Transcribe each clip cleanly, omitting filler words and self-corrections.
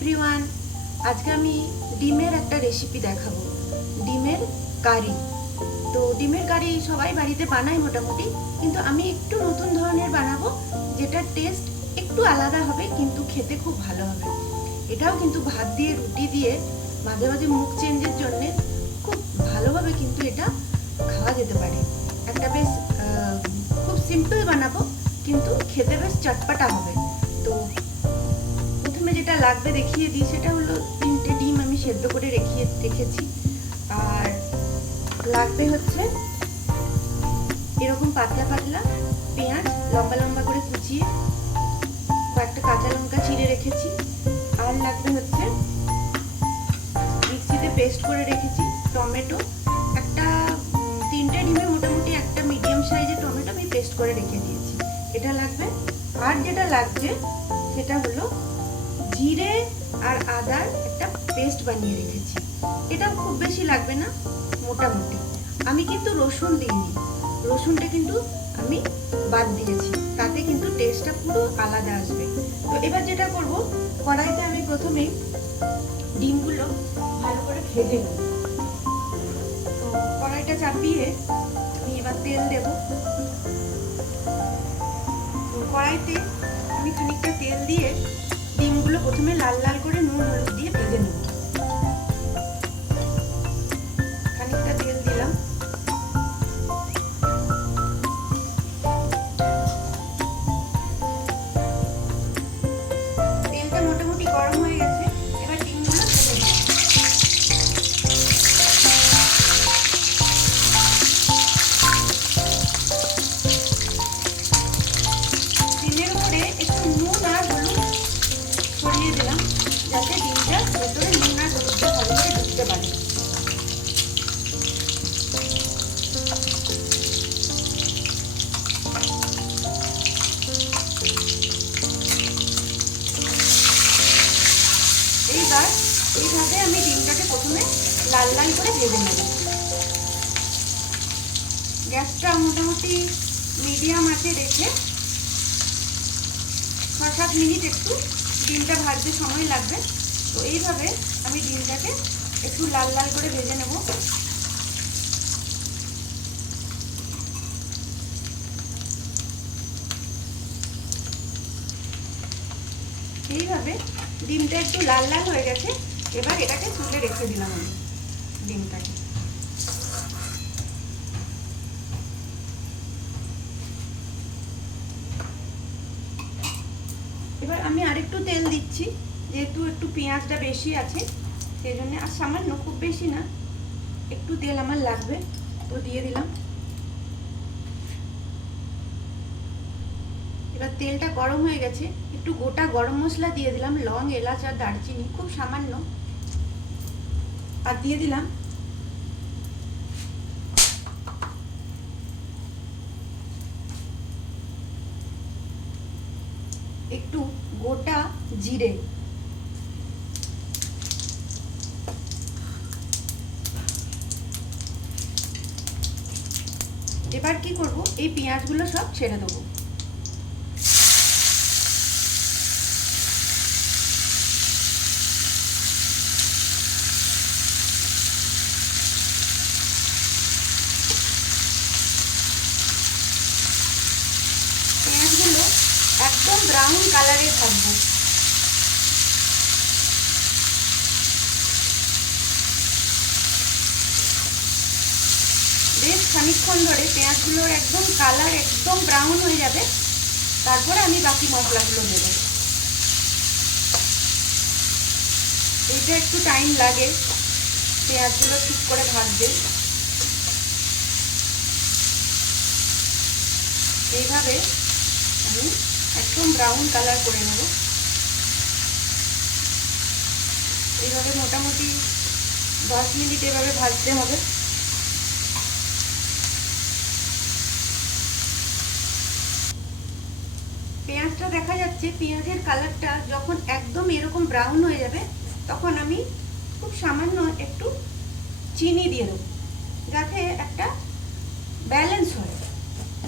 Everyone, আজকে আমি ডিমের একটা রেসিপি দেখাবো। ডিমের কারি। তো ডিমের কারি সবাই বাড়িতে বানায় মোটামুটি, কিন্তু আমি একটু নতুন ধরনের বানাবো, যেটা টেস্ট একটু আলাদা হবে কিন্তু খেতে খুব ভালো হবে। এটাও কিন্তু ভাত দিয়ে, রুটি দিয়ে, মাঝে মাঝে মুখ চেঞ্জের জন্য খুব ভালোভাবে কিন্তু এটা খাওয়া যেতে পারে। একটা বেশ খুব সিম্পল বানাবো, কিন্তু খেতে বেশ চটপটা হবে। তো প্রথমে যেটা লাগবে দেখিয়ে দিই, সেটা হলো 3টে ডিম আমি সেদ্ধ করে রেখেছি। আর লাগবে হচ্ছে এরকম পাতলা পাতলা পেঁয়াজ লম্বা লম্বা করে কুচিয়ে, কয়েকটা কাঁচা লঙ্কা চিড়ে রেখেছি। আর লাগবে হচ্ছে মিক্সিতে পেস্ট করে রেখেছি টমেটো, একটা 3টে ডিমে মোটামুটি একটা মিডিয়াম সাইজের টমেটো আমি পেস্ট করে রেখে দিয়েছি। এটা লাগবে। আর যেটা লাগছে সেটা হলো জিরে আর আদার একটা পেস্ট বানিয়ে রেখেছি। এটা খুব বেশি লাগবে না, মোটামুটি। আমি কিন্তু রসুন দিইনি, রসুনটা কিন্তু আমি বাদ দিয়েছি, তাতে কিন্তু টেস্টটা পুরো আলাদা আসবে। তো এবার যেটা করব, কড়াইতে আমি প্রথমেই ডিমগুলো ভালো করে ভেজে নেব। তো কড়াইটা চাপিয়ে আমি এবার তেল দেব। কড়াইতে আমি খানিকটা তেল দিয়ে ডিমগুলো প্রথমে লাল লাল করে নুন হলুদ দিয়ে ভেজে নেব। খানিকটা তেল দিলাম। তেলটা মোটামুটি গরম হয়ে গেছে, এবার ডিমগুলো ছেড়ে দিলাম। ডিমের উপরে একটু নুন আর হলুদ ছড়িয়ে দিলাম, যাতে ডিমটা ভেতরে নুন আর হলুদটা ভালো করে ঢুকতে পারে। এইবার এইভাবে আমি ডিমটাকে প্রথমে লাল লাল করে ভেজে নেব। গ্যাসটা মোটামুটি মিডিয়াম আঁচে রেখে 6-7 মিনিট একটু ডিমটা ভাজতে সময় লাগবে। তো এইভাবে আমি ডিমটাকে একটু লাল লাল করে ভেজে নেব। এইভাবে ডিমটা একটু লাল লাল হয়ে গেছে, এবার এটাকে তুলে রেখে দিলাম আমি ডিমটাকে। এবার আমি আরেকটু তেল দিচ্ছি, যেহেতু একটু পেঁয়াজটা বেশি আছে সেই জন্য, আর সামান্য, খুব বেশি না, একটু তেল আমার লাগবে, তো দিয়ে দিলাম। এবার তেলটা গরম হয়ে গেছে, একটু গোটা গরম মশলা দিয়ে দিলাম, লং, এলাচ আর দারচিনি, খুব সামান্য। আর দিয়ে দিলাম একটু গোটা জিরে। এবার কি করব, এই পেঁয়াজগুলো সব ছেড়ে দেবো। পেঁয়াজগুলো একদম ব্রাউন কালারে থাকবে। বেশ খানিকক্ষণ ধরে পেঁয়াজগুলোর একদম কালার একদম ব্রাউন হয়ে যাবে, তারপরে আমি বাকি মশলাগুলো দেব। এইটা একটু টাইম লাগে পেঁয়াজগুলো ঠিক করে ভাজতে। এইভাবে আমি একদম ব্রাউন কালার করে নেব। এইভাবে মোটামুটি 10 মিনিট এভাবে ভাজতে হবে। পেঁয়াজটা দেখা যাচ্ছে, পেঁয়াজের কালারটা যখন একদম এরকম ব্রাউন হয়ে যাবে, তখন আমি খুব সামান্য একটু চিনি দিয়ে দেবো, যাতে একটা ব্যালেন্স হয়,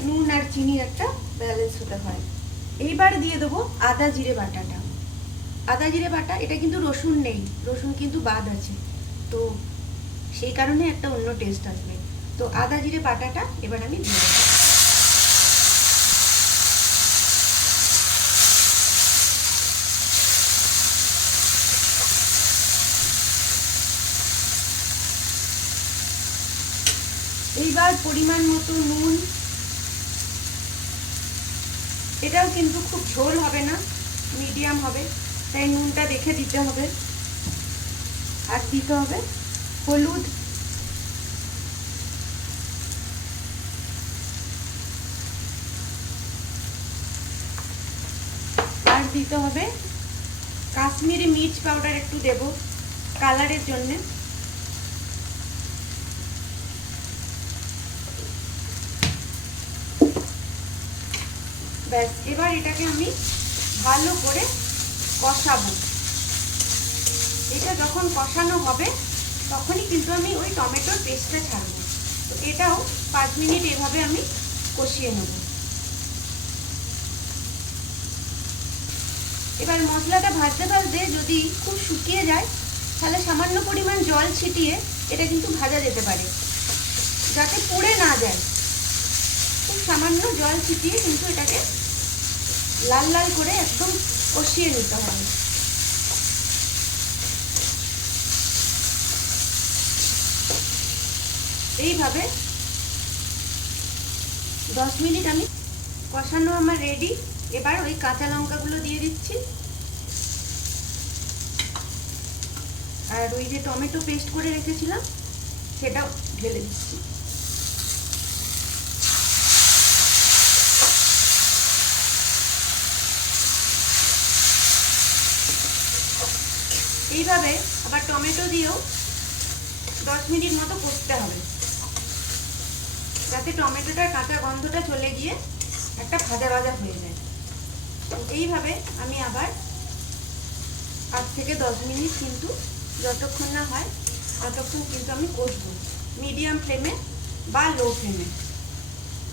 নুন আর চিনির একটা ব্যালেন্স হতে হয়। এইবার দিয়ে দেবো আদা জিরে বাটাটা। আদা জিরে বাটা, এটা কিন্তু রসুন নেই, রসুন কিন্তু বাদ আছে, তো সেই কারণে একটা অন্য টেস্ট আসবে। তো আদা জিরে বাটাটা এবার আমি দিয়ে দেবো। এইবার পরিমাণ মতো নুন, এটাও কিন্তু খুব ঝোল হবে না, মিডিয়াম হবে, তাই নুনটা দেখে দিতে হবে। আর দিতে হবে হলুদ, আর দিতে হবে কাশ্মীরি মির্চ পাউডার, একটু দেব কালারের জন্যে। ব্যাস, এবার এটাকে আমি ভালো করে কষাবো। এটা যখন কষানো হবে তখনই কিন্তু আমি ওই টমেটোর পেস্টটা ছাড়বো। তো এটাও 5 মিনিট এভাবে আমি কষিয়ে নেব। এবার মশলাটা ভাজতে ভাজতে যদি খুব শুকিয়ে যায় তাহলে সামান্য পরিমাণ জল ছিটিয়ে এটা কিন্তু ভাজা যেতে পারে, যাতে পুড়ে না যায়। খুব সামান্য জল ছিটিয়ে কিন্তু এটাকে লাল লাল করে একদম কষিয়ে নিতে হবে। এইভাবে 10 মিনিট আমি কষানো আমার রেডি। এবার ওই কাঁচা লঙ্কাগুলো দিয়ে দিচ্ছি, আর ওই যে টমেটো পেস্ট করে রেখেছিলাম সেটাও ঢেলে দিচ্ছি। এইভাবে আবার টমেটো দিয়েও 10 মিনিট মতো কষতে হবে, যাতে টমেটোটার কাঁচা গন্ধটা চলে গিয়ে একটা ভাজা ভাজা হয়ে যায়। এইভাবে আমি আবার 8 থেকে 10 মিনিট কিন্তু যতক্ষণ না হয় ততক্ষণ কিন্তু আমি কষবো, মিডিয়াম ফ্লেমে বা লো ফ্লেমে।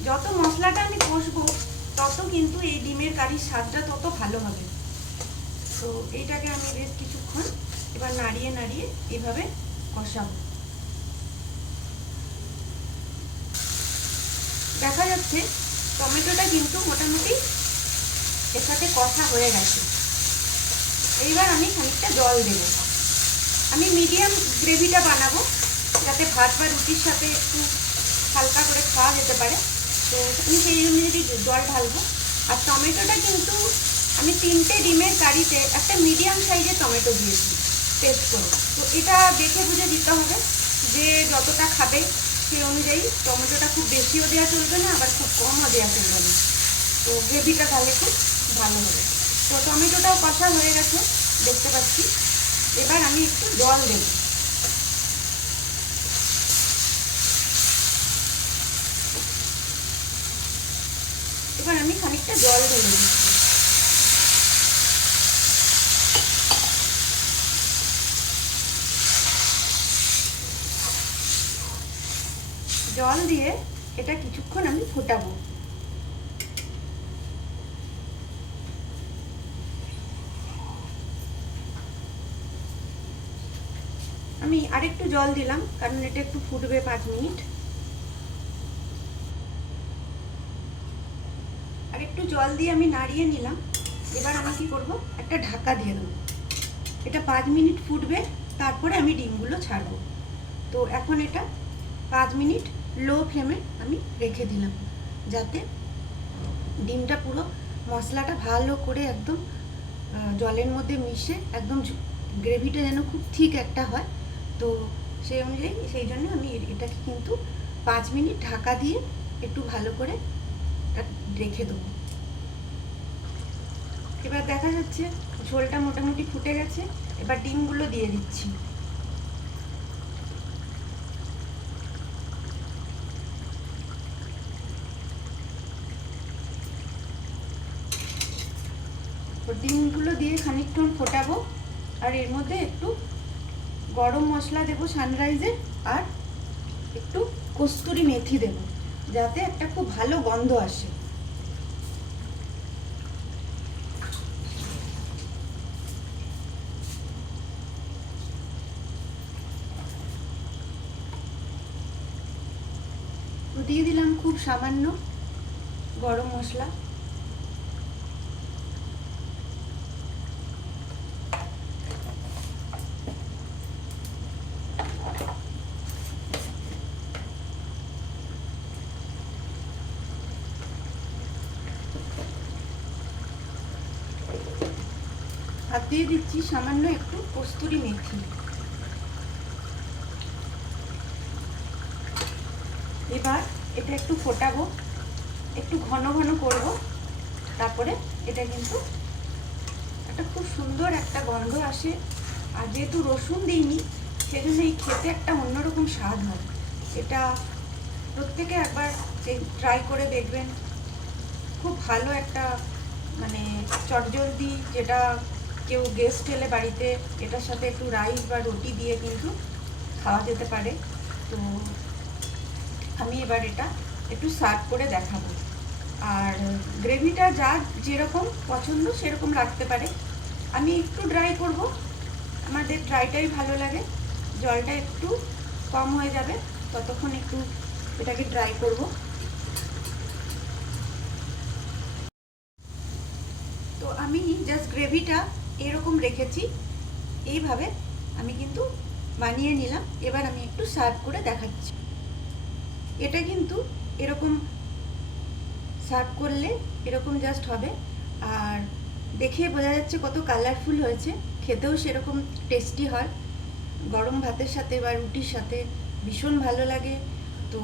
যত মশলাটা আমি কষবো তত কিন্তু এই ডিমের কারির স্বাদটা তত ভালো হবে। তো এইটাকে আমি বেশ কিছুক্ষণ এবার নাড়িয়ে নাড়িয়ে এভাবে কষাবো। দেখা যাচ্ছে টমেটোটা কিন্তু মোটামুটি এর সাথে কষা হয়ে গেছে। এইবার আমি খানিকটা জল দেব। আমি মিডিয়াম গ্রেভিটা বানাবো, যাতে ভাত বা রুটির সাথে একটু হালকা করে খাওয়া যেতে পারে। তো আমি সেই অনুযায়ী জল ঢালবো। আর টমেটোটা কিন্তু আমি 3টে ডিমের কারিতে একটা মিডিয়াম সাইজের টমেটো দিয়েছি পেস্ট করে। তো এটা দেখে বুঝে দিতে হবে যে যতটা খাবে সেই অনুযায়ী। টমেটোটা খুব বেশিও দেওয়া চলবে না, আবার খুব কমও দেওয়া চলবে না, তো গ্রেভিটা তাহলে খুব ভালো হবে। তো টমেটোটাও কষা হয়ে গেছে দেখতে পাচ্ছি। এবার আমি একটু জল দেব। এবার আমি খানিকটা জল ঢেলে দিচ্ছি। জল দিয়ে এটা কিছুক্ষণ আমি ফোটাবো। আমি আরেকটু জল দিলাম কারণ এটা একটু ফুটবে 5 মিনিট। আর একটু জল দিয়ে আমি নাড়িয়ে নিলাম। এবার আমি কি করব, একটা ঢাকা দিয়ে দেবো। এটা 5 মিনিট ফুটবে, তারপরে আমি ডিমগুলো ছাড়বো। তো এখন এটা 5 মিনিট লো ফ্লেমে আমি রেখে দিলাম, যাতে ডিমটা পুরো মশলাটা ভালো করে একদম জলের মধ্যে মিশে একদম গ্রেভিটা যেন খুব ঠিক একটা হয়। তো সেই অনুযায়ী সেই জন্য আমি এটাকে কিন্তু 5 মিনিট ঢাকা দিয়ে একটু ভালো করে রেখে দেবো। এবার দেখা যাচ্ছে ঝোলটা মোটামুটি ফুটে গেছে। এবার ডিমগুলো দিয়ে দিচ্ছি। ডিমগুলো দিয়ে খানিকক্ষণ ফোটাবো। আর এর মধ্যে একটু গরম মশলা দেবো সানরাইজের, আর একটু কস্তুরি মেথি দেবো, যাতে একটা খুব ভালো গন্ধ আসে। দিয়ে দিলাম খুব সামান্য গরম মশলা। আর দিয়ে দিচ্ছি সামান্য একটু কস্তুরি মেথি। এবার এটা একটু ফোটাবো, একটু ঘন ঘন করব, তারপরে এটা কিন্তু একটা খুব সুন্দর একটা গন্ধ আসে। আর যেহেতু রসুন দিইনি সেজন্য এই খেতে একটা অন্যরকম স্বাদ হয়। এটা প্রত্যেকে একবার ট্রাই করে দেখবেন। খুব ভালো একটা মানে চটজলদি, যেটা কেউ গেস্ট এলে বাড়িতে এটার সাথে একটু রাইস বা রুটি দিয়ে কিন্তু খাওয়া যেতে পারে। তো আমি এবার এটা একটু সার্ভ করে দেখাবো। আর গ্রেভিটা যার যেরকম পছন্দ সেরকম রাখতে পারে। আমি একটু ড্রাই করব, আমাদের ড্রাইটাই ভালো লাগে। জলটা একটু কম হয়ে যাবে ততক্ষণ একটু এটাকে ড্রাই করব। তো আমি জাস্ট গ্রেভিটা এরকম রেখেছি, এইভাবে আমি কিন্তু বানিয়ে নিলাম। এবার আমি একটু সার্ভ করে দেখাচ্ছি। এটা কিন্তু এরকম সার্ভ করলে এরকম জাস্ট হবে। আর দেখে বোঝা যাচ্ছে কত কালারফুল হয়েছে, খেতেও সেরকম টেস্টি হয়। গরম ভাতের সাথে বা রুটির সাথে ভীষণ ভালো লাগে। তো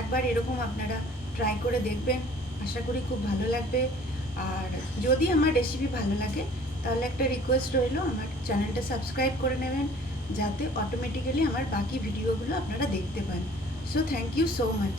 একবার এরকম আপনারা ট্রাই করে দেখবেন, আশা করি খুব ভালো লাগবে। আর যদি আমার রেসিপি ভালো লাগে তাহলে একটা রিকোয়েস্ট রইল, আমার চ্যানেলটা সাবস্ক্রাইব করে নেবেন, যাতে অটোমেটিক্যালি আমার বাকি ভিডিওগুলো আপনারা দেখতে পান। So thank you so much.